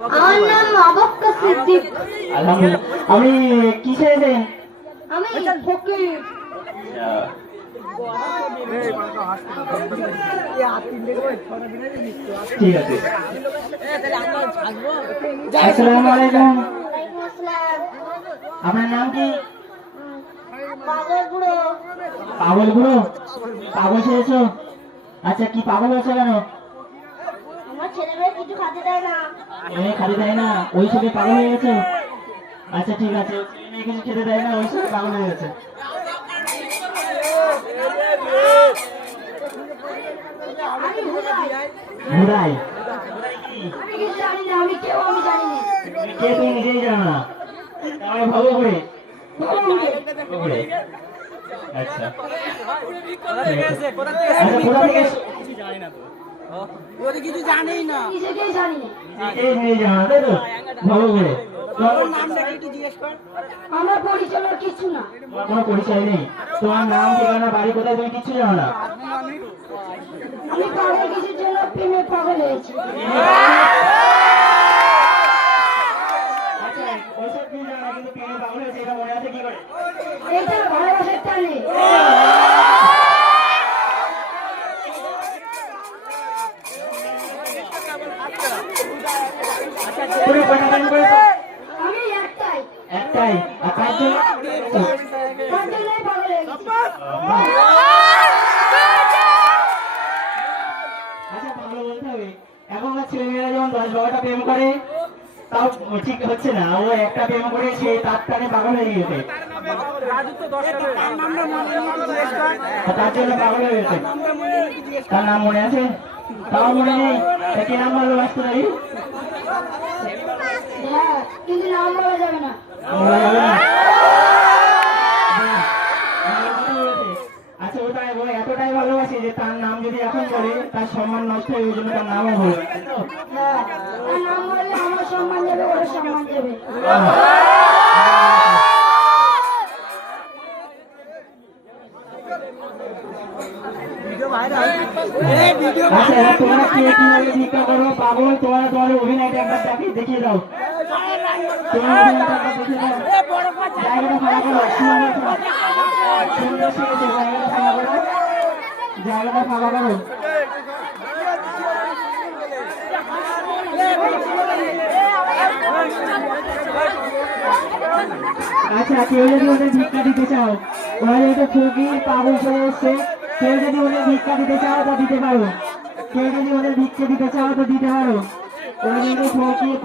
আমার নাম অবক্কা সিদ্দিক। আলহামদুলিল্লাহ। আপনি কি ছেড়েছেন? আমি ফকির। ঠিক আছে। আসসালামু আলাইকুম। ওয়ালাইকুম আসসালাম। আপনার নাম কি? পাগল বুড়ো। পাগল বুড়ো? পাগল ছেড়েছো? আচ্ছা, কি পাগল হয়েছে কেন? আমার ছেলে মেয়ে কিছু খাতে দেয় না। এমনি খালি দেয় না, ওই ছেলে পাগল হয়ে গেছে? আচ্ছা ঠিক আছে, ছেলে মেয়ে কিছু খেতে দেয় না, ওই ছেলে পাগল হয়ে গেছে। আমি ভুলাই। ঘুরাই? আমি কিছু জানি না, আমি জানি না। কে তুমি নিজেই জানো না? তাহলে ভালো করে করে। আচ্ছা কোথা থেকে এসেছো? কিছু জানেই না। নিজেকেই জানি না। নিজেই নিয়ে জানো, তাই তো? ভালো করে। তোর নামটা কি একটু জিজ্ঞেস কর। আমার পরিচয় কিছু না। তোমার কোনো পরিচয় নেই? তোমার নাম, ঠিকানা, বাড়ি কোথায়, তুমি কিচ্ছু জানো না? আমি পাগল কিছুর জন্য প্রেমে পাগল হয়েছি। আচ্ছা, ওইসব তুমি জানো না, কিন্তু প্রেমে পাগল হয়েছে এটা মনে আছে কি করে? এটা ভালোবাসার টানে। তুমি কয়টা প্রেম করেছো? আমি একটাই। একটাই? আর তার জন্য? তার জন্যই পাগল হয়েছি। আচ্ছা, ভালো বলতে হবে। এখনকার ছেলেমেয়েরা যেমন 10-12টা প্রেম করে, তাও ঠিক হচ্ছে না। ও একটা প্রেম করে সে তার টানে পাগল হয়ে গেছে, তার জন্য পাগল হয়ে গেছে। তার নাম মনে আছে? তাও মনে নেই? তা কি নাম ভালোবাসতে পারি? হ্যাঁ, কিন্তু নাম বলা যাবে না। বলা যাবে না? আচ্ছা, ওটাই ও এতটাই ভালোবাসে যে তার নাম যদি এখন বলে তার সম্মান নষ্ট হয়ে, ওই জন্য তার নামও বলবে, তাই তো? হ্যাঁ, তার নাম বললে আমার সম্মান যাবে, ওর সম্মান যাবে। আচ্ছা, এবার তোমরা কে কিভাবে ভিক্ষা করো পাগল, তোমরা তোমাদের অভিনয়টা একবার দেখিয়ে দাও। তোমার অভিনয়টা একবার দেখিয়ে দাও। জায়গাটা ফাঁকা করো, সুন্দর শিখেছে, জায়গাটা ফাঁকা করো, জায়গাটা ফাঁকা করো। আচ্ছা, কেউ যদি ওদের ভিক্ষা দিতে চাও, ওরা যেহেতু ফকির পাগল চলে এসছে, কেউ যদি ওদের ভিক্ষা দিতে চাও তা দিতে পারো। কেউ যদি ওদের ভিক্ষা দিতে চাও তো দিতে পারো। ওরা যেহেতু ফকির